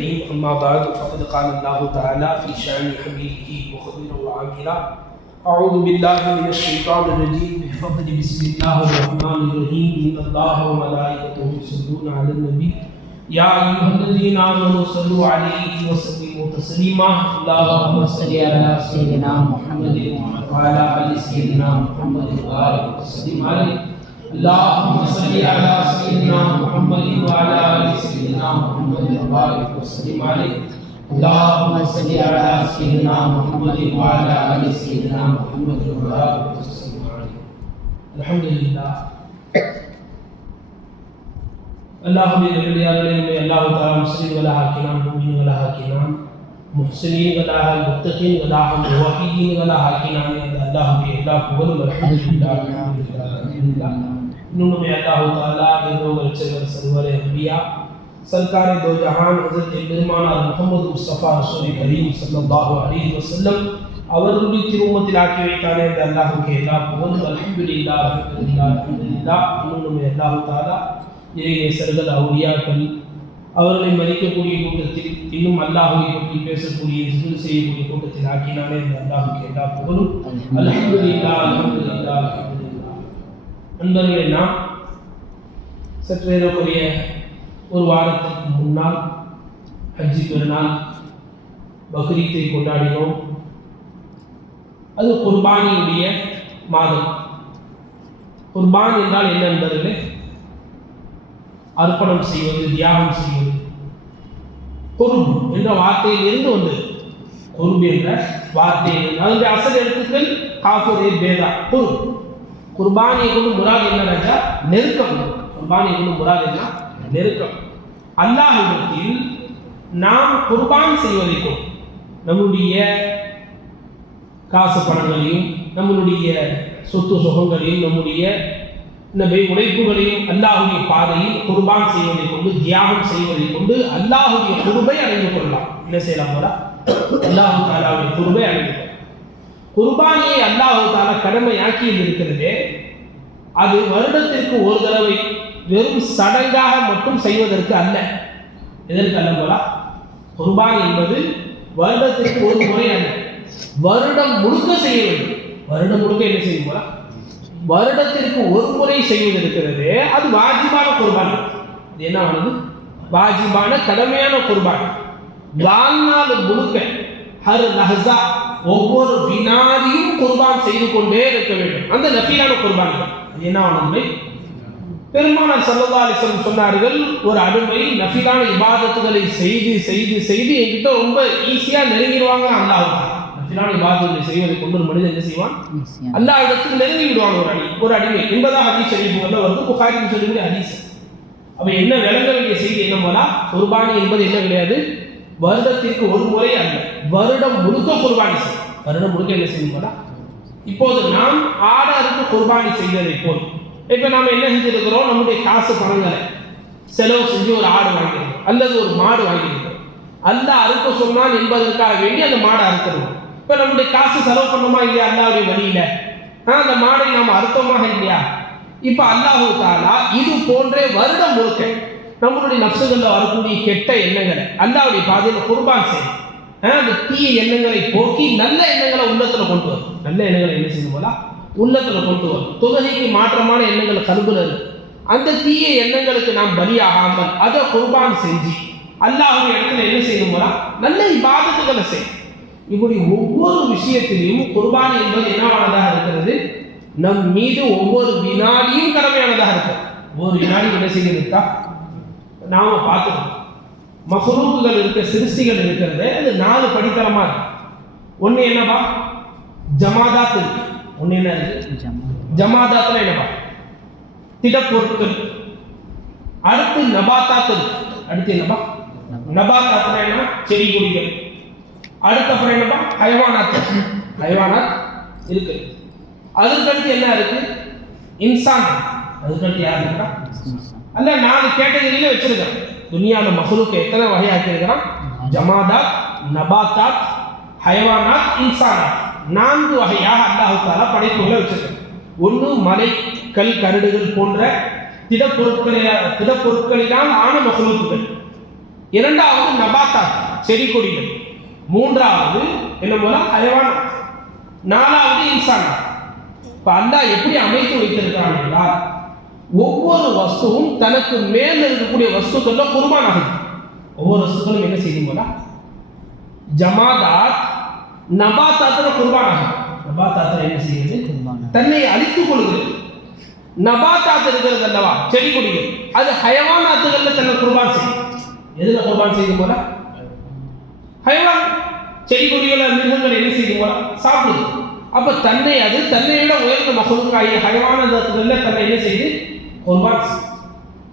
الكريم. أما بعد فقد قال الله تعالى في شأن حبيبه مخبرا وعاملا أعوذ بالله من الشيطان الرجيم. بفضل بسم الله الرحمن الرحيم. إن الله وملائكته يصلون على النبي. يا أيها الذين آمنوا صلوا عليه وسلموا تسليما. اللهم صل على سيدنا محمد وعلى آل سيدنا محمد وبارك وسلم عليه. اللهم صل على سيدنا محمد وعلى آل سيدنا محمد وبارك وسلم عليه. اللهم صل على سيدنا محمد وعلى آل سيدنا محمد وبارك وسلم عليه. الحمد لله. اللهم اجعل لنا الله تعالى مسلم ولا حاكم مؤمنين ولا حاكم محسنين ولا متقين ولا موحدين ولا حاكمين اللهم بإحلاك ولو الحمد لله الحمد لله. நம்மை அல்லாஹ் தாலா எல்லோர் ரச்சகர் சர்வரே அம்பியா सरकार दो जहान हजरत பெருமானார் முகமது முஸ்தபா ரசூல் கரீம் ஸல்லல்லாஹு அலைஹி வஸல்லம் அவர்களுடைய திருமணத்தில் ஆக்கி வைத்தானே அந்த அல்லாஹுக்கு எல்லா புகழும் அல்ஹம்துலில்லாஹ் அல்ஹம்துலில்லாஹ் அல்ஹம்துலில்லாஹ் இன்னும் நம்மை அல்லாஹ் தாலா இறைநேசர்கள் அவுலியாக்கள் அவர்களை மதிக்கக்கூடிய கூட்டத்தில் இன்னும் அல்லாஹுவை பற்றி பேசக்கூடிய சிறு செய்யக்கூடிய கூட்டத்தில் ஆக்கினானே இந்த அல்லாஹுக்கு எல்லா புகழும் அல்ஹம்துலில்லா அல்ஹம்துலில்லா அல்ஹம்துலில்லா நண்பர்களை நாம் சற்று ஏறக்குறைய ஒரு வாரத்திற்கு முன்னால் ஹஜ்ஜி பெருநாள் பக்ரீத்தை கொண்டாடினோம். அது குர்பானியுடைய மாதம். குர்பான் என்றால் என்ன நண்பர்களே அர்ப்பணம் செய்வது தியாகம் செய்வது. குருப் என்ற வார்த்தையில் இருந்து வந்தது. குருப் என்ற வார்த்தையில் அதனுடைய அசல் எழுத்துக்கள் காஃபுரே பேதா. குரு குர்பானியை கொண்டு முராது என்ன ராஜா நெருக்கம். குர்பானியை கொண்டு முராது என்ன? நெருக்கம். அல்லாஹிடத்தில் நாம் குர்பான் செய்வதைக்கும் நம்முடைய காசு பணங்களையும் நம்மளுடைய சொத்து சுகங்களையும் நம்முடைய இந்த உழைப்புகளையும் அல்லாஹுடைய பாதையில் குர்பான் செய்வதை கொண்டு தியாகம் செய்வதை கொண்டு அல்லாஹுடைய குருபை அடைந்து கொள்ளலாம். என்ன செய்யலாம் போல? அல்லாஹு தாலாவுடைய குருபை அடைந்து கொள்ளலாம் குர்பானியை அல்லாஹு தாலா இருக்கிறது அது வருடத்திற்கு ஒரு தடவை வெறும் சடங்காக மட்டும் செய்வதற்கு அல்ல. எதற்கு அல்ல போலா? குர்பான் என்பது வருடத்திற்கு ஒரு முறை அல்ல. வருடம் முழுக்க செய்ய வேண்டும். வருடம் முழுக்க என்ன செய்யும் போல? வருடத்திற்கு ஒரு முறை செய்வது இருக்கிறது அது வாஜிபான குர்பான். அது என்ன ஆனது? வாஜிபான கடமையான குர்பான். வாழ்நாள் முழுக்க ஹர் லஹா ஒவ்வொரு வினாடியும் குர்பான் செய்து கொண்டே இருக்க வேண்டும். அந்த நஃபீலான குர்பான் என்ன ஆனது பெருமானார் சல்லா அலிஸ்லம் சொன்னார்கள் ஒரு அடிமை நஃபிலான இபாதத்துகளை செய்து செய்து செய்து என்கிட்ட ரொம்ப ஈஸியா நெருங்கிடுவாங்க அல்லாஹ் நஃபிலான இபாதத்துகளை செய்வதை கொண்டு ஒரு மனிதன் என்ன செய்வான்? அல்லாஹ் இடத்துக்கு நெருங்கி விடுவாங்க ஒரு அடி ஒரு அடிமை. என்பதாக ஹதீஸ் ஷரீஃபுகளில் வந்து புகாரின்னு சொல்லக்கூடிய ஹதீஸ். அப்ப என்ன விளங்க வேண்டிய செய்தி என்ன போலா? குர்பானி என்பது என்ன கிடையாது? வருடத்திற்கு ஒரு முறை அல்ல. வருடம் முழுக்க குர்பானி செய்யும். வருடம் முழுக்க என்ன செய்யும் இப்போது நாம் ஆடாருக்கு குர்பானி செய்வதை போல். இப்போ நாம் என்ன செஞ்சிருக்கிறோம்? நம்முடைய காசு பணங்களை செலவு செஞ்சு ஒரு ஆடு வாங்கியிருக்கோம் அல்லது ஒரு மாடு வாங்கியிருக்கோம் அல்ல அறுக்க சொன்னான் என்பதற்காக வேண்டி அந்த மாடை அறுக்கணும் இப்போ நம்முடைய காசு செலவு பண்ணோமா இல்லையா? அல்லாவுடைய வழியில. அந்த மாடை நாம் அறுத்தோமாக இல்லையா? இப்போ அல்லாஹு தாலா இது போன்றே வருடம் முழுக்க நம்மளுடைய நப்சுகளில் வரக்கூடிய கெட்ட எண்ணங்களை அல்லாவுடைய பாதையில் குர்பான் செய்யும். அந்த தீய எண்ணங்களை போக்கி நல்ல எண்ணங்களை உள்ளத்துல கொண்டு வரும். நல்ல எண்ணங்களை என்ன செய்யும் போல? உள்ளத்துல கொண்டு வரும். தொழுகைக்கு மாற்றமான எண்ணங்கள் கருபுல இருக்கு. அந்த தீய எண்ணங்களுக்கு நாம் பலியாகாமல் அதை குர்பான் செஞ்சு அல்லாஹுடைய இடத்துல என்ன செய்யணும் போல? நல்ல இபாதத்துகளை செய்யும் இப்படி ஒவ்வொரு விஷயத்திலையும் குர்பானி என்பது என்னவானதாக இருக்கிறது? நம் மீது ஒவ்வொரு வினாடியும் கடமையானதாக இருக்கும். ஒவ்வொரு வினாடி என்ன செய்யணுக்கா நாம பார்த்துக்கணும். மஹரூக்குகள் இருக்க சிருஷ்டிகள் இருக்கிறது அது நாலு படித்தரமா இருக்கு. ஒன்று என்னப்பா? ஜமாதாத் இருக்கு. ஒன்று என்ன இருக்கு? ஜமாதாத்னா என்னப்பா? திடப்பொருட்கள். அடுத்து நபாத்தாத் இருக்கு. அடுத்து என்னப்பா? நபாத்தாத்னா என்ன? செடி கொடிகள். அடுத்து அப்புறம் என்னப்பா? ஹைவானாத். ஹைவானாத் இருக்கு. அதுக்கடுத்து என்ன இருக்கு? இன்சான். அதுக்கடுத்து யார் இருக்கா? அல்ல நாலு கேட்டகரியில வச்சிருக்கேன் துனியாவில் மகளுக்கு எத்தனை வகையாக்கியிருக்கிறான் ஜமாதாத் நபாத்தாத் ஹயவானாத் இன்சானாத். நான்கு வகையாக அல்லாஹு தாலா படைப்புகளை வச்சிருக்கேன். ஒன்று மலை கல் கருடுகள் போன்ற திடப்பொருட்களை திடப்பொருட்களினால் ஆன மகளுக்குகள் இரண்டாவது நபாத்தா செடி கொடிகள் மூன்றாவது என்ன போல ஹயவான் நாலாவது இன்சானா இப்போ அல்லாஹ் எப்படி அமைத்து வைத்திருக்கிறான் என்றால் ஒவ்வொரு வஸ்துவும் தனக்கு மேல் இருக்கக்கூடிய வஸ்துக்கள்ல குர்பான் ஆகுது. ஒவ்வொரு வஸ்துக்களும் என்ன செய்யும் போல ஜமாதாத் நபாத்தாத்துல ஆகுது. நபாத்தாத்துல என்ன செய்யுது? தன்னை அழித்துக் கொள்கிறது. நபாத்தாத் இருக்கிறது அல்லவா? செடி கொடிகள். அது ஹயவானாத்துகள்ல தன்னை குர்பான் செய்யும் எதுல குர்பான் செய்யும் போல ஹயவான் செடி கொடிகளை மிருகங்கள் என்ன செய்யும் போல சாப்பிடுது. அப்ப தன்னை அது தன்னை விட உயர்ந்த மகளுக்காகிய ஹயவானத்துல தன்னை என்ன செய்து குர்பான்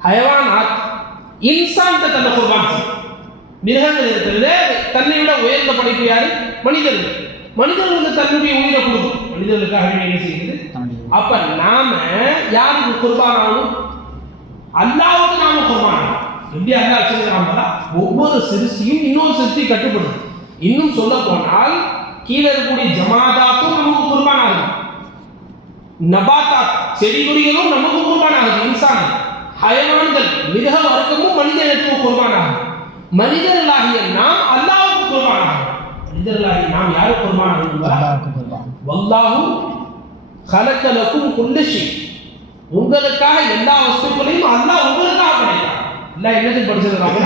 ஹயவானாத் இன்சான் தன்னை குர்பான் மிருகங்கள் இருக்கிறது தன்னை விட உயர்ந்த படைப்பு யாரு? மனிதர்கள். மனிதர்களுக்கு தன்னுடைய உயிரை கொடுக்கும். மனிதர்களுக்காக என்ன செய்யுது? அப்ப நாம யாருக்கு குர்பான் ஆகணும் அல்லாவுக்கு நாம குர்பான். எப்படி அல்லா வச்சிருக்கிறாங்களா ஒவ்வொரு சிருஷ்டியும் இன்னொரு சிருஷ்டி கட்டுப்படுது இன்னும் சொல்ல போனால் கீழே இருக்கக்கூடிய ஜமாதாத்தும் நமக்கு குர்பான் ஆகும் நபாத்தாத் செடி கொடிகளும் நமக்கு குர்பான் ஆகுது இன்சான் ஹயவான்கள் மிருக வர்க்கமும் மனித இனத்துக்கு குர்பான் ஆகும் மனிதர்களாகிய நாம் அல்லாவுக்கு குர்பான் ஆகும் மனிதர்களாகிய நாம் யாருக்கு குர்பான் ஆகும் அல்லாஹ்வுக்கு குர்பான். வல்லாஹு கலக்கலக்கும் குல்லஷி உங்களுக்காக எல்லா வஸ்துக்களையும் அல்லாஹ் உங்களுக்காக படைத்தார் எல்லாம் என்னது படிச்சிருக்காங்க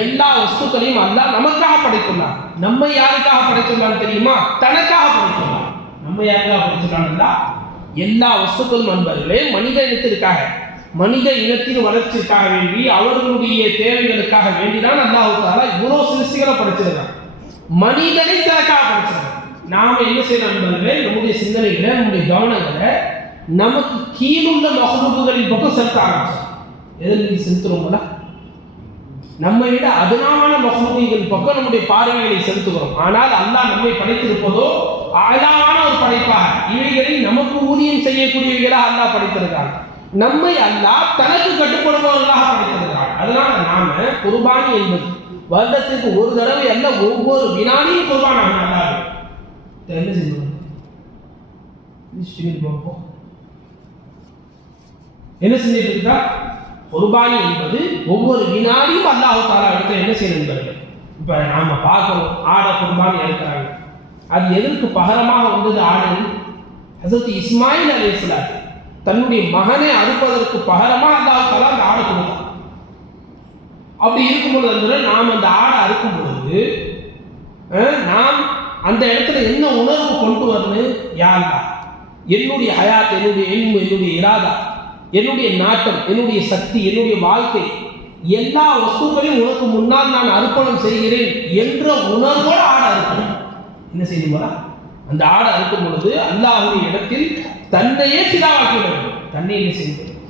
எல்லா வஸ்துக்களையும் அல்லாஹ் நமக்காக படைத்துள்ளார் நம்ம யாருக்காக படைத்துள்ளார் தெரியுமா? தனக்காக படைத்துள்ளார் நம்ம யாருக்காக படைத்துள்ளார் எல்லா வஸ்துக்களும் நண்பர்களே மனித இனத்திற்காக மனித இனத்தின் வளர்ச்சிக்காக வேண்டி அவர்களுடைய தேவைகளுக்காக வேண்டிதான் அல்லாஹால இவ்வளோ சிருஷ்டிகளை படைச்சிருக்கான். மனிதனை தனக்காக படைச்சிருக்கான். நாம என்ன செய்யணும் நண்பர்களே நம்முடைய சிந்தனைகளை நம்முடைய கவனங்களை நமக்கு கீழுள்ள மகலூக்குகளின் பக்கம் செலுத்த ஆரம்பிச்சோம் எதில் செலுத்துறோம்ல நம்மை விட அதனாமான மசூதிகள் பக்கம் நம்முடைய பார்வைகளை செலுத்துகிறோம். ஆனால் அல்லாஹ் நம்மை படைத்திருப்பதோ அழகான ஒரு படைப்பாக இவைகளை நமக்கு ஊதியம் செய்யக்கூடியவைகளாக அல்லாஹ் படைத்திருக்கிறான். நம்மை அல்லாஹ் தனக்கு கட்டுப்படுபவர்களாக படைத்திருக்கிறான். அதனால நாம குர்பானி என்பது வருடத்துக்கு ஒரு தடவை அல்ல ஒவ்வொரு வினாடியும் குர்பான் ஆகணும் என்ன செய்யணும்? என்ன செஞ்சுட்டு இருக்கா? குர்பானி என்பது ஒவ்வொரு வினாடியும் அல்லாஹு தாலா இடத்துல என்ன செய்யணும் என்பது. இப்போ நாம பார்க்கணும் ஆடை குர்பானி எடுக்கிறாங்க. அது எதற்கு பகரமாக வந்தது ஆடு? ஹசரத் இஸ்மாயில் அலைஹிஸ்ஸலாம் தன்னுடைய மகனை அறுப்பதற்கு பகரமாக அல்லாஹு தாலா அந்த ஆடை கொடுத்தான். அப்படி இருக்கும்பொழுது அந்த நாம் அந்த ஆடை அறுக்கும் பொழுது நாம் அந்த இடத்துல என்ன உணர்வு கொண்டு வரணும்? யாரா என்னுடைய ஹயாத் என்னுடைய எல்மு என்னுடைய இராதா என்னுடைய நாட்டம் என்னுடைய சக்தி என்னுடைய வாழ்க்கை எல்லா வஸ்துக்களையும் உனக்கு முன்னால் நான் அர்ப்பணம் செய்கிறேன் என்ற உணர்வோடு ஆடை அறுக்கணும். என்ன செய்யும் போல அந்த ஆடை அறுக்கும் பொழுது அல்லாஹ்வுடைய இடத்தில் தன்னையே சிதாவாக்கி வேண்டும். தன்னை என்ன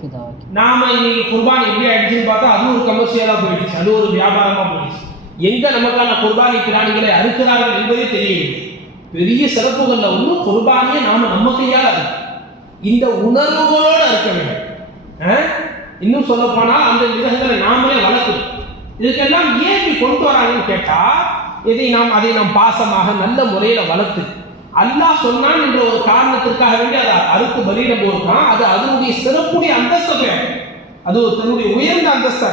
ஃபிதாவாக்கி. நாம இன்னைக்கு குர்பானி எப்படி ஆயிடுச்சுன்னு பார்த்தா அது ஒரு கமர்ஷியலா போயிடுச்சு. அது ஒரு வியாபாரமா போயிடுச்சு. எங்க நமக்கான குர்பானி பிராணிகளை அறுக்கிறார்கள் என்பதே தெரியவில்லை. பெரிய சிறப்புகள்ல ஒண்ணு குர்பானியை நாம நம்ம கையால். இந்த உணர்வுகளோடு அறுக்க வேண்டும்? இன்னும் சொல்ல போனால் அந்த விதங்களை நாமளே வளர்க்கணும். இதுக்கெல்லாம் ஏன் இப்படி கொண்டு வராங்கன்னு கேட்டா இதை நாம் அதை நாம் பாசமாக நல்ல முறையில் வளர்த்து அல்லாஹ் சொன்னான் என்ற ஒரு காரணத்திற்காக வேண்டி அதை அறுத்து பலியிட போதுதான் அது அதனுடைய சிறப்புடைய அந்தஸ்து அது ஒரு தன்னுடைய உயர்ந்த அந்தஸ்து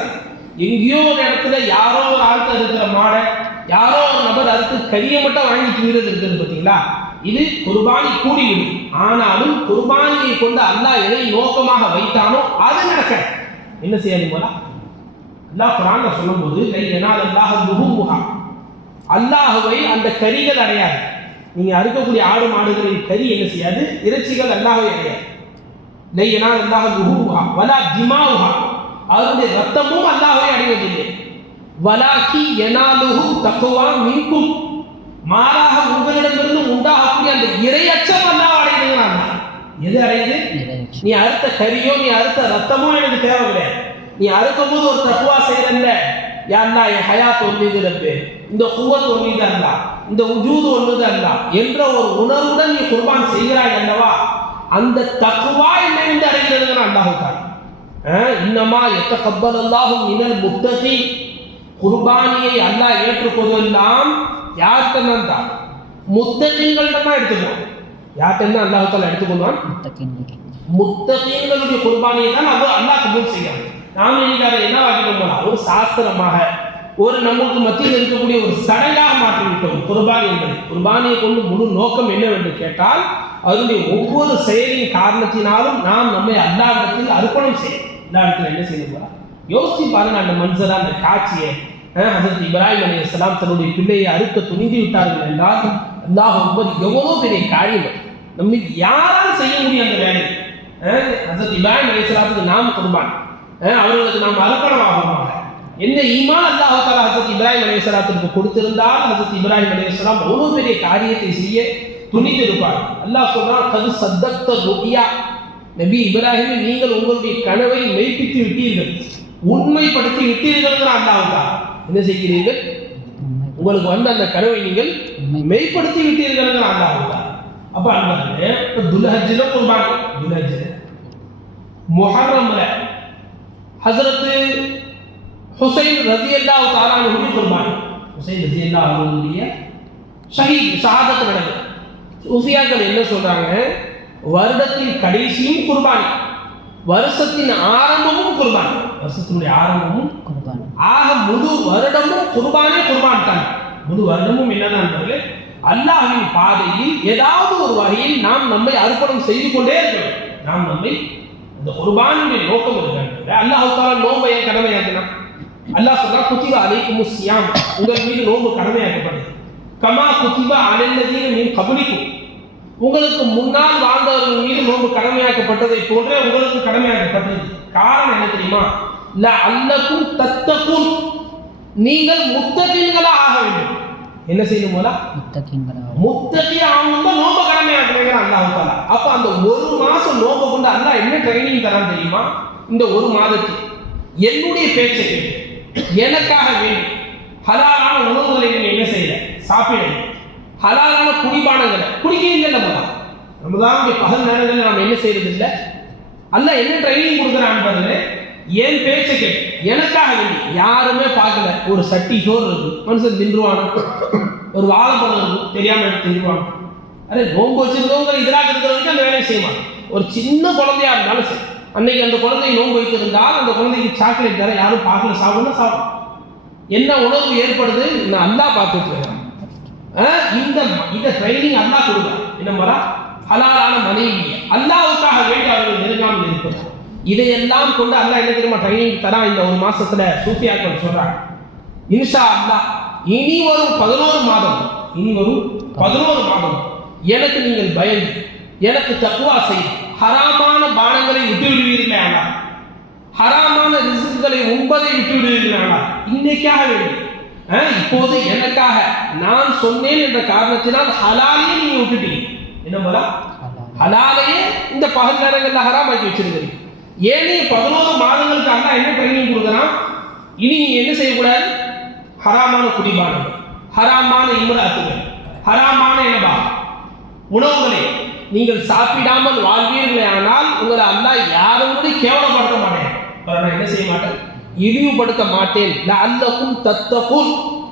எங்கேயோ ஒரு இடத்துல யாரோ ஒரு ஆள்கிட்ட இருக்கிற மாடை யாரோ ஒரு நபர் அறுத்து கரியை மட்டும் வாங்கி திங்கிறது இருக்குது பார்த்தீங்களா? இது குர்பானி கூடிவிடும் ஆனாலும் குர்பானியை கொண்டு அல்லாஹ் எதை நோக்கமாக வைத்தானோ அது நடக்க என்ன செய்யாது போல? அல்லாஹ் குரான் சொல்லும்போது லை யனால் அல்லாஹ் லுஹூமுஹா. அல்லாஹுவை அந்த கரிகள் அடையாது. நீங்க அறுக்கக்கூடிய ஆடு மாடுகளின் கறி என்ன செய்யாது? இறைச்சிகள் அல்லாஹ்வை அடையாது. லை அல்லாஹ் லுஹூமுஹா. வலா திமாவுகா அவருடைய ரத்தமும் அல்லாஹ்வை அடைவதில்லை. வலாக்கி எனாலுகும் தக்குவா மின்கும். மாறாக உங்களிடமிருந்து உண்டாகக்கூடிய அந்த இரையச்சம் அல்லாஹ் அடையுதுங்கிறாங்க எது அடையுது? நீ அறுத்த கறியோ நீ அறுத்த ரத்தமோ எனக்கு தேவை கிடையாது நீ அறுக்கும் போது ஒரு தக்குவா செய்யறல்ல யாருன்னா என் ஹயாத் ஒன்றுது ரப்பு இந்த குவத் ஒன்றுது அல்ல இந்த உஜூது ஒன்றுது அல்ல என்ற ஒரு உணர்வுடன் நீ குர்பான் செய்கிறாய் அல்லவா? அந்த தக்குவா என்னை வந்து அடைகிறதுன்னு அல்லாஹுத்தான் இன்னமா எத்த கப்பல் அல்லாஹும் மினல் முத்தகி. குர்பானியை அல்லாஹ் ஏற்றுக்கொள்வதெல்லாம் யார்கிட்ட தான் எடுத்துக்குவோம் யார்கிட்ட அல்லாஹால எடுத்துக்கொள்வான்? முத்தகின்கள் முத்தகீன்களுடைய குர்பானியை தான் அது அல்லாஹ் கபூல் செய்கிறான். நாம இன்னைக்கு அதை என்ன ஆக்கிட்டோம் போல ஒரு சாஸ்திரமாக ஒரு நமக்கு மத்தியில் இருக்கக்கூடிய ஒரு சடங்காக மாற்றிவிட்டோம் குர்பானி என்பதை. குர்பானியை கொண்டு முழு நோக்கம் என்னவென்று கேட்டால் அதனுடைய ஒவ்வொரு செயலின் காரணத்தினாலும் நாம் நம்மை அல்லாவிடத்தில் அர்ப்பணம் செய்யும் எல்லா இடத்துல என்ன செய்யணும் யோசிச்சு பாருங்க அந்த மன்சரா அந்த காட்சியை ஹசரத் இப்ராஹிம் அலி இஸ்லாம் தன்னுடைய பிள்ளையை அறுக்க துணிந்து விட்டார்கள் என்றால் அல்லாஹ் ஒன்பது எவ்வளோ பெரிய காரியம் நம்ம யாரால் செய்ய முடியும் அந்த வேலை? ஹசரத் இப்ராஹிம் அலி இஸ்லாத்துக்கு நாம் குர்பான். அவர்களுக்கு நாம் அர்ப்பணம் ஆகணும் என்ன ஈமான் அல்லாஹ் தாலா ஹசரத் இப்ராஹிம் அலி இஸ்லாத்திற்கு கொடுத்திருந்தால் ஹசரத் இப்ராஹிம் அலி இஸ்லாம் அவ்வளோ பெரிய காரியத்தை செய்ய துணிந்திருப்பார். அல்லாஹ் சொல்றான் கது சத்தத்த ருபியா நபி இப்ராஹிம் நீங்கள் உங்களுடைய கனவை மெய்ப்பித்து விட்டீர்கள். உண்மைப்படுத்தி விட்டீர்கள் அல்லாஹ் தான் என்ன செய்கிறீர்கள்? உங்களுக்கு வந்த அந்த கனவை நீங்கள் மெய்ப்படுத்தி விட்டீர்கள் அல்லாஹ் தாலா அப்ப அன்பர்களே இப்ப துல்ஹஜ்ல குர்பான் துல்ஹஜ்ல முஹர்ரம்ல ஹசரத்து ஹுசைன் ரதியல்லாஹு தாலானுடைய குர்பான் ஹுசைன் ரதியல்லாஹு அவர்களுடைய ஷஹீத் ஷஹாதத் நடந்தது. சூஃபியாக்கள் என்ன சொல்றாங்க? வருடத்தின் கடைசியும் குர்பானி. வருஷத்தின் ஆரம்பமும் குர்பான். வருஷத்தினுடைய ஆரம்பமும் குர்பான். ஆக முழு வருடமும் குர்பானே குர்பான் தான். முழு வருடமும் என்னதான் அல்லாஹின் பாதையில் ஏதாவது ஒரு வகையில் நாம் நம்மை அர்ப்பணம் செய்து கொண்டே இருக்கிறோம். நாம் நம்மை இந்த குர்பானுடைய நோக்கம் இருக்கிறது அல்லாஹ் தாலா நோன்பை ஏன் கடமையாக்கினான்? அல்லாஹ் சொல்றா குத்திபா அலைக்கும் சியாம் உங்கள் மீது நோம்பு கடமையாக்கப்படுது கமா குத்திபா அலைந்ததீன மீன் கபலிக்கும். உங்களுக்கு முன்னால் வாழ்ந்தவர்கள் மீது நோன்பு கடமையாக்கப்பட்டதை போன்றே உங்களுக்கு கடமையாக்கப்பட்டது. காரணம் என்ன தெரியுமா? இல்ல அல்லக்கும் தத்தக்கும் நீங்கள் முத்தகீன்களாக ஆக வேண்டும். என்ன செய்யணும் போல? முத்தகீன்களாக. முத்தகி ஆகணும் தான் நோன்பு கடமையாக்குறீங்க அல்லாஹ் தாலா அப்ப அந்த ஒரு மாசம் நோன்பு கொண்டு அல்லாஹ் என்ன ட்ரைனிங் தரான் தெரியுமா? இந்த ஒரு மாதத்தில் என்னுடைய பேச்சை எனக்காக வேண்டி. ஹலாலான உணவுகளை நீங்க என்ன செய்யல? சாப்பிடுங்க ஹலாலான குடிபானங்களை. குடிக்கிறீங்க நம்ம தான். நம்ம தான் இங்க பகல் நேரங்களில் நம்ம என்ன செய்யறது இல்லை அல்ல என்ன ட்ரைனிங் கொடுக்குறான்னு பாருங்க என் பேச்சை கேட்டு எனக்காக வேண்டி யாருமே பார்க்கல. ஒரு சட்டி சோறு இருக்கு மனுஷன் தின்றுவானா? ஒரு வாழைப்பழம் இருக்கும் தெரியாம எடுத்து தின்றுவானா? அரே நோம்பு வச்சிருக்கவங்க இதராக இருக்கிற வரைக்கும் அந்த வேலையை செய்வாங்க. ஒரு சின்ன குழந்தையா இருந்தாலும் சரி. அன்னைக்கு அந்த குழந்தை நோன்பு வைத்திருந்தால் அந்த குழந்தைக்கு சாக்லேட் தர யாரும் பார்க்கல சாப்பிடணும் சாப்பிடும் என்ன உணவு ஏற்படுது? நான் அல்லா பார்த்துட்டு இந்த இந்த ட்ரைனிங் அல்லா கொடுக்குறான் என்ன மரா ஹலாலான மனைவி அல்லாவுக்காக வேண்டி அவர்கள் நெருங்காமல் இருக்கிறார் இதையெல்லாம் கொண்டு அல்லா என்ன தெரியுமா ட்ரைனிங் தரா? இந்த ஒரு மாசத்துல சூஃபியாக்கள் சொல்றாங்க. இன்ஷா அல்லாஹ் இனி வரும் பதினோரு மாதம் இனி வரும் பதினோரு மாதம் எனக்கு நீங்கள் பயந்து எனக்கு தக்குவா செய்து ஹராமான பானங்களை விட்டு விடுவீர்களே ஆனால் ஹராமான ரிசுகளை உண்பதை விட்டு விடுவீர்களே ஆனால் இன்னைக்காக வேண்டும் இப்போது எனக்காக நான் சொன்னேன் என்ற காரணத்தினால் ஹலாலையே நீங்க விட்டுட்டீங்க. என்ன போல ஹலாலையே இந்த பகல் நேரங்கள்ல ஹராமாக்கி வச்சிருக்கிறீங்க. ஏனே பதினோரு மாதங்களுக்கு அண்ணா என்ன ட்ரைனிங் கொடுக்குறான் இனி நீங்க என்ன செய்யக்கூடாது? ஹராமான குடிபானங்கள் ஹராமான இம்ராத்துகள் ஹராமான எனபா உணவுகளை நீங்கள் சாப்பிடாமல் வாழ்வீர்களே ஆனால் உங்களை அல்லா யாரும் கூட கேவலப்படுத்த மாட்டேன். நான் என்ன செய்ய மாட்டேன்? இழிவுபடுத்த மாட்டேன் அல்லக்கும் தத்தக்கும்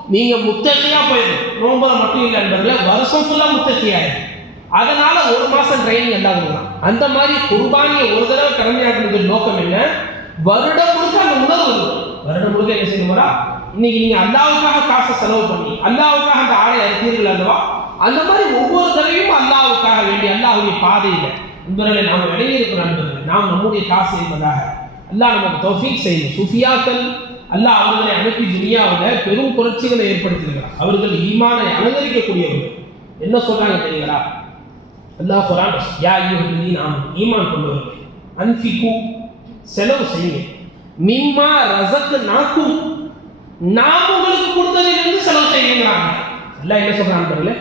நீங்க முத்தகையா போயிடும் நோம்பல மட்டும் இல்லை என்பதில் வருஷம் ஃபுல்லா முத்தகையாயிரும் அதனால ஒரு மாசம் ட்ரைனிங் எல்லாருக்கும் தான் அந்த மாதிரி குர்பானியை ஒரு தடவை கடமையாக்குறது நோக்கம் என்ன? வருடம் முழுக்க அந்த உணர்வு இருக்கும் வருடம் முழுக்க என்ன செய்யணும்னா இன்னைக்கு நீங்க அல்லாவுக்காக காசை செலவு பண்ணி அல்லாவுக்காக அந்த ஆடை அறுத்தீர்கள் அல்லவா? அந்த மாதிரி ஒவ்வொரு தடவையும் அல்லாவுக்காக வேண்டி அல்லாவுடைய பாதையில். நண்பர்களை நாம் விலகி இருக்கிற நண்பர்கள் நாம் நம்முடைய காசு என்பதாக. அல்லாஹ் நமக்கு தௌஃபீக் செய்யணும் சுஃபியாக்கள் அல்லாஹ் அவர்களை அனுப்பி துனியாவில் பெரும் புரட்சிகளை ஏற்படுத்தியிருக்கிறார். அவர்கள் ஈமானை அலங்கரிக்கக்கூடியவர்கள். என்ன சொல்றாங்க தெரியுங்களா? அல்லாஹ் குரான் யா ஐயுஹல்லதீன நாம் ஈமான் கொண்டவர்கள் அன்ஃபிகு செலவு செய்யுங்க. மிம்மா ரசத்து நாக்கும் நாம் உங்களுக்கு கொடுத்ததிலிருந்து செலவு செய்யுங்கிறாங்க. அல்லாஹ் என்ன சொல்றாங்க தெரியல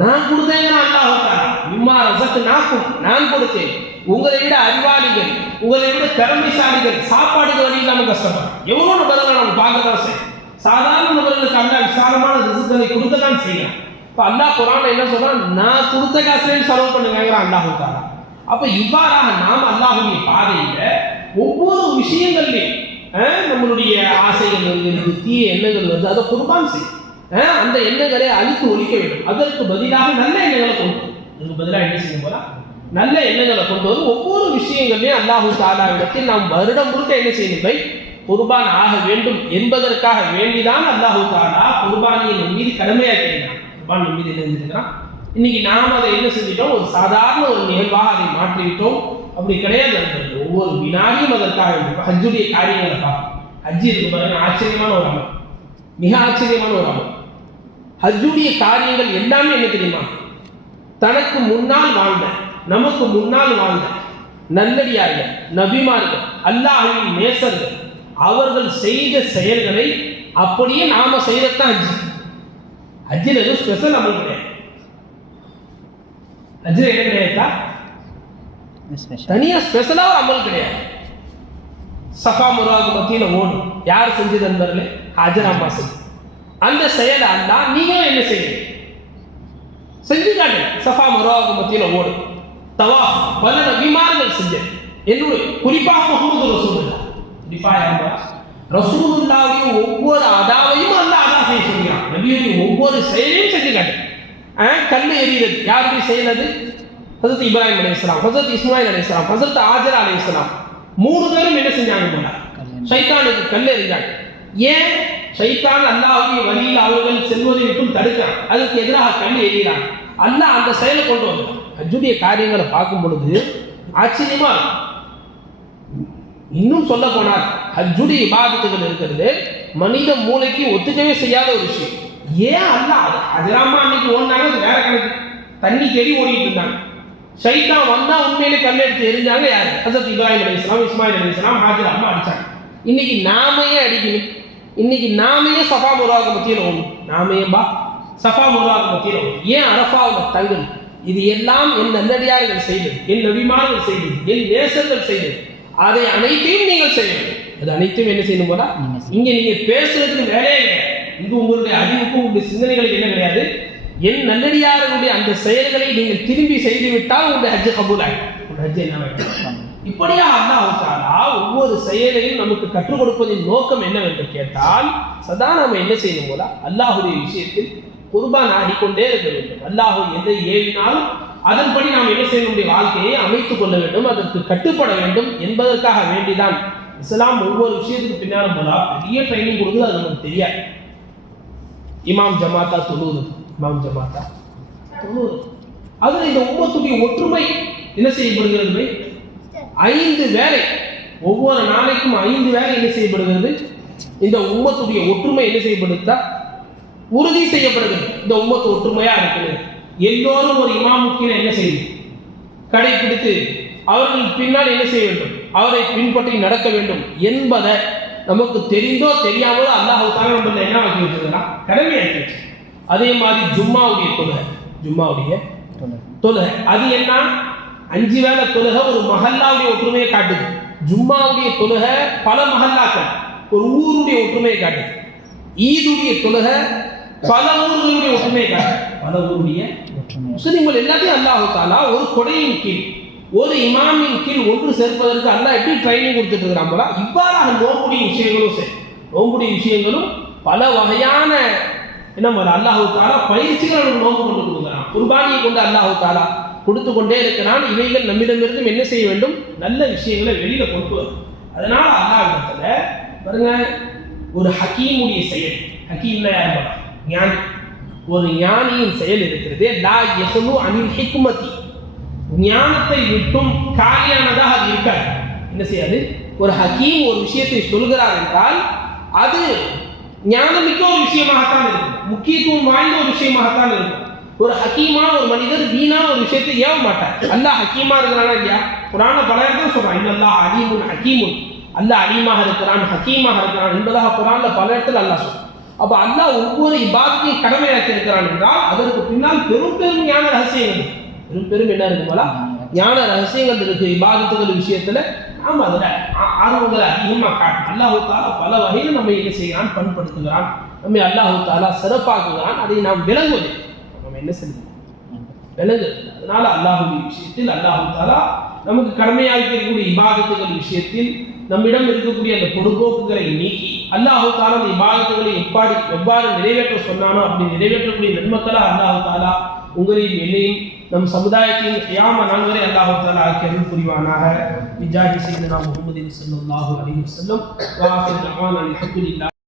நான் கொடுத்தேங்கிறான் அல்லாஹ் இம்மா மிம்மா ரஸக்கு நாக்கும் நான் கொடுத்தேன். உங்களை விட அறிவாளிகள் உங்களை விட திறமைசாலிகள் சாப்பாடுக்கு வழி இல்லாமல் கஷ்டப்படும் எவ்வளோ நபர்கள் நம்ம பார்க்க தான் செய்யும் சாதாரண நபர்களுக்கு அல்ல விசாலமான ரிசுக்களை கொடுக்க தான் செய்யலாம் இப்போ அல்லாஹ் குரான் என்ன சொல்றான்? நான் கொடுத்த காசுலேயும் செலவு பண்ணுங்கிறான் அல்லாஹ் தாரா அப்போ இவ்வாறாக நாம் அல்லாஹுடைய பாதையில ஒவ்வொரு விஷயங்கள்லையும் நம்மளுடைய ஆசைகள் வந்து தீய எண்ணங்கள் வருது அதை குர்பான் செய்யும். அந்த எண்ணங்களை அழித்து ஒழிக்க வேண்டும். அதற்கு பதிலாக நல்ல எண்ணங்களை கொண்டு அதுக்கு பதிலாக என்ன செய்ய போறா? நல்ல எண்ணங்களை கொண்டு வரும் ஒவ்வொரு விஷயங்களையும் அல்லாஹு தாலாவிடத்தில் நாம் வருடம் முழுக்க என்ன செய்யணும்? பை குர்பான் ஆக வேண்டும் என்பதற்காக வேண்டிதான் அல்லாஹு தாலா குர்பானியின் நம் மீது கடமையாக்கினான் குர்பான் நம் மீது இருந்திருக்கிறான் இன்னைக்கு நாம் அதை என்ன செஞ்சிட்டோம்? ஒரு சாதாரண ஒரு நிகழ்வாக அதை மாற்றிவிட்டோம். அப்படி கிடையாது. ஒவ்வொரு வினாடியும் அதற்காக ஹஜ்ஜுடைய காரியங்களை பார்ப்போம். ஹஜ்ஜி இருக்கு பாருங்க ஆச்சரியமான ஒரு அமல். மிக ஆச்சரியமான ஒரு அமல். ஹஜ்ஜுடைய காரியங்கள் எல்லாமே என்ன தெரியுமா? தனக்கு முன்னால் வாழ்ந்த நமக்கு முன்னால் வாழ்ந்த நல்லடியார்கள் நபிமார்கள் அல்லாஹ்வின் நேசர்கள் அவர்கள் செய்த செயல்களை அப்படியே நாம செய்யறதுதான் ஹஜ்ஜி. ஹஜ்ஜில் எதுவும் ஸ்பெஷல் அமல் கிடையாது. ஹஜ்ஜில் என்ன கிடையாதா ஸ்பெஷல் தனியா ஸ்பெஷலா ஒரு அமல் கிடையாது. சஃபா முருவாக்கு மத்தியில ஓடும். யார் செஞ்சது நண்பர்களே? ஹாஜர் அம்மா செஞ்சு அந்த செயலை அல்லா நீங்களும் என்ன செய்யுங்க செஞ்சு காட்டுங்க சஃபா முருவாக்கு மத்தியில ஓடும் தவா பல நபிமார்கள் செஞ்சது என்னுடைய குறிப்பாக முகமது ரசூலுல்லா குறிப்பாக? ரசூலுல்லாவுடைய ஒவ்வொரு அதாவையும் அல்ல அதா செய்ய சொல்கிறான். நபியுடைய ஒவ்வொரு செயலையும் செஞ்சு காட்டு கல் எறிகிறது யாருடைய செயல் அது? ஹசரத் இப்ராஹிம் அலைஹிஸ்ஸலாம் ஹசரத் இஸ்மாயில் அலைஹிஸ்ஸலாம் ஹசரத் ஆஜரா அலைஹிஸ்ஸலாம் மூணு பேரும் என்ன செஞ்சாங்க? போல. சைத்தானுக்கு கல் எறிஞ்சாங்க ஏன் சைத்தான் அல்லாஹ்வுடைய வழியில் அவர்கள் செல்வதை விட்டும் தடுக்கிறான்? அதுக்கு எதிராக கண்ணு எழுதினான் அல்லாஹ் அந்த செயலை கொண்டு வந்தான் ஹஜ்ஜுடைய காரியங்களை பார்க்கும் பொழுது ஆச்சரியமா இன்னும் சொல்ல போனால் ஹஜ்ஜுடைய இபாதத்துகள் இருக்கிறது மனித மூளைக்கு ஒத்துக்கவே செய்யாத ஒரு விஷயம். ஏன் அல்லா அது அதிராமா அன்னைக்கு ஓடினாங்க? அது வேற கணக்கு. தண்ணி தேடி ஓடிட்டு இருந்தாங்க. ஷைத்தான் வந்தா உண்மையிலே கல் எடுத்து எரிஞ்சாங்க யாரு? ஹசத் இப்ராஹிம் அலைஹிஸ்ஸலாம் இஸ்மாயில் அலைஹிஸ்ஸலாம் ஹாஜர் அம்மா அடிச்சாங்க. இன்னைக்கு நாமையே அடிக்கணும்? இன்னைக்கு நாமையே சஃபா முருவாக மத்தியில் ஓடும் பா. சஃபா முருவாக மத்தியில் ஓடும் ஏன் அரஃபாவில் தங்கல் இது எல்லாம் என் நல்லடியார்கள் செய்தது என் நபிமார்கள் செய்தது என் நேசர்கள் செய்தது. அதை அனைத்தையும் நீங்கள் செய்ய வேண்டும் அது அனைத்தையும் என்ன செய்யணும் போல. இங்க நீங்க பேசுறதுக்கு வேலையே கிடையாது. இங்க உங்களுடைய அறிவுக்கும் உங்களுடைய சிந்தனைகளுக்கு என்ன கிடையாது? என் நல்லடியார்களுடைய அந்த செயல்களை நீங்கள் திரும்பி செய்து விட்டால் உங்களுடைய ஹஜ்ஜு கபூல் ஆகும் உங்களுடைய ஹஜ்ஜு என்ன இப்படியா அல்லாஹ் தாலா ஒவ்வொரு செயலையும் நமக்கு கற்றுக் கொடுப்பதின் நோக்கம் என்னவென்று கேட்டால் சதா நாம் என்ன செய்யணும் போல? அல்லாஹுடைய விஷயத்தில் குர்பான் ஆகிக்கொண்டே இருக்க வேண்டும். அல்லாஹு எதை ஏறினாலும் அதன்படி நாம் என்ன செய்ய நம்முடைய வாழ்க்கையை அமைத்துக் கொள்ள வேண்டும் அதற்கு கட்டுப்பட வேண்டும் என்பதற்காக வேண்டிதான். இஸ்லாம் ஒவ்வொரு விஷயத்துக்கு பின்னாலும் போலா? பெரிய ட்ரைனிங் கொடுக்குது அது நமக்கு தெரியாது. இமாம் ஜமாத்தா தொழுது இமாம் ஜமாத்தா தொழுது அதில் இந்த உம்மத்துடைய ஒற்றுமை என்ன செய்யப்படுகிறது? ஐந்து வேலை. ஒவ்வொரு நாளைக்கும் ஐந்து வேலை என்ன செய்யப்படுகிறது? இந்த உம்மத்துடைய ஒற்றுமை என்ன செய்யப்படுதா? உறுதி செய்யப்படுகிறது. இந்த உம்மத்து ஒற்றுமையா இருக்குது எல்லோரும் ஒரு இமாமுக்கின என்ன செய்யும் கடைபிடித்து அவர்கள் பின்னால் என்ன செய்ய வேண்டும்? அவரை பின்பற்றி நடக்க வேண்டும் என்பதை நமக்கு தெரிந்தோ தெரியாமலோ அல்லாஹ் தாங்க நம்ம என்ன ஆக்கி வச்சிருக்கிறான் கடமையாக்கி வச்சு அதே மாதிரி ஜும்மாவுடைய தொலை. ஜும்மாவுடைய தொலை. அது என்ன? அஞ்சு வேளை தொழுகை ஒரு மஹல்லாவுடைய ஒற்றுமையை காட்டுது. ஜும்மாவுடைய தொழுகை பல மஹல்லாக்கள் ஒரு ஊருடைய ஒற்றுமையை காட்டுது. ஈதுடைய தொழுகை பல ஊர்களுடைய ஒற்றுமையை காட்டுது. பல ஊருடைய முஸ்லிம்கள் எல்லாத்தையும் அல்லாஹ் தாலா ஒரு கொடையின் கீழ் ஒரு இமாமின் கீழ் ஒன்று சேர்ப்பதற்கு அல்லாஹ் எப்படி ட்ரைனிங் கொடுத்துட்டு இருக்கிறான் போல இவ்வாறாக நோம்புடைய விஷயங்களும் சரி. நோம்புடைய விஷயங்களும் பல வகையான என்ன அல்லாஹு தாலா பயிற்சிகள் நோம்பு கொண்டு கொடுக்குறான். குர்பானியை கொண்டு அல்லாஹு தாலா கொடுத்து கொண்டே இருக்கிறான். இவைகள் நம்மிடமிருந்து என்ன செய்ய வேண்டும்? நல்ல விஷயங்களை வெளியில கொண்டு வரும். அதனால அல்லாஹ் பாருங்க ஒரு ஹக்கீமுடைய செயல். ஹக்கீம்னா யார் ஞானி. ஒரு ஞானியின் செயல் இருக்கிறது. லா யசனு அனில் ஹிக்மதி. ஞானத்தை விட்டும் காலியானதாக அது இருக்காது. என்ன செய்யாது? ஒரு ஹக்கீம் ஒரு விஷயத்தை சொல்கிறார் என்றால் அது ஞானமிக்க ஒரு விஷயமாகத்தான் இருக்கும். முக்கியத்துவம் வாய்ந்த ஒரு விஷயமாகத்தான் இருக்கும். ஒரு ஹக்கீமான ஒரு மனிதர் வீணான ஒரு விஷயத்தை ஏவ மாட்டார். அல்லாஹ் ஹக்கீமா இருக்கிறானா இல்லையா? குரான பல இடத்துல சொல்றான் இன்னும் அல்லாஹ் அலீமுன் ஹக்கீமுன். அல்லாஹ் அலீமாக இருக்கிறான் ஹக்கீமாக இருக்கிறான் என்பதாக குரான்ல பல இடத்துல அல்லாஹ் சொல்றான். அப்ப அல்லாஹ் ஒவ்வொரு இபாதத்தையும் கடமையாக்கி இருக்கிறான் என்றால் அதற்கு பின்னால் பெரும் பெரும் ஞான ரகசியங்கள் பெரும் பெரும் என்ன இருக்கு போல? ஞான ரகசியங்கள் இருக்கு இபாதத்துகள் விஷயத்துல. நாம் அதில் ஆர்வங்களை அதிகமாக காட்டும். அல்லாஹு தாலா பல வகையில் நம்ம என்ன செய்கிறான்? பண்படுத்துகிறான். நம்மை அல்லாஹு தாலா சிறப்பாக்குகிறான். அதை நாம் விளங்குவது என்ன செய்யணும் விலகு. அதனால அல்லாஹுடைய விஷயத்தில் அல்லாஹு தாலா நமக்கு கடமையாக இருக்கக்கூடிய இபாதத்துகள் விஷயத்தில் நம்மிடம் இருக்கக்கூடிய அந்த பொடுபோக்குகளை நீக்கி அல்லாஹு தாலா அந்த இபாதத்துகளை எப்பாடி எவ்வாறு நிறைவேற்ற சொன்னானோ அப்படி நிறைவேற்றக்கூடிய நன்மக்களா அல்லாஹு தாலா உங்களையும் என்னையும் நம் சமுதாயத்தின் கியாம நாள் வரை அல்லாஹ் தாலா ஆக்கி அருள் புரிவானாக. விஜாஹி செய்தனா முகமது ஸல்லல்லாஹு அலைஹி வஸல்லம். வா ஆஃபிர்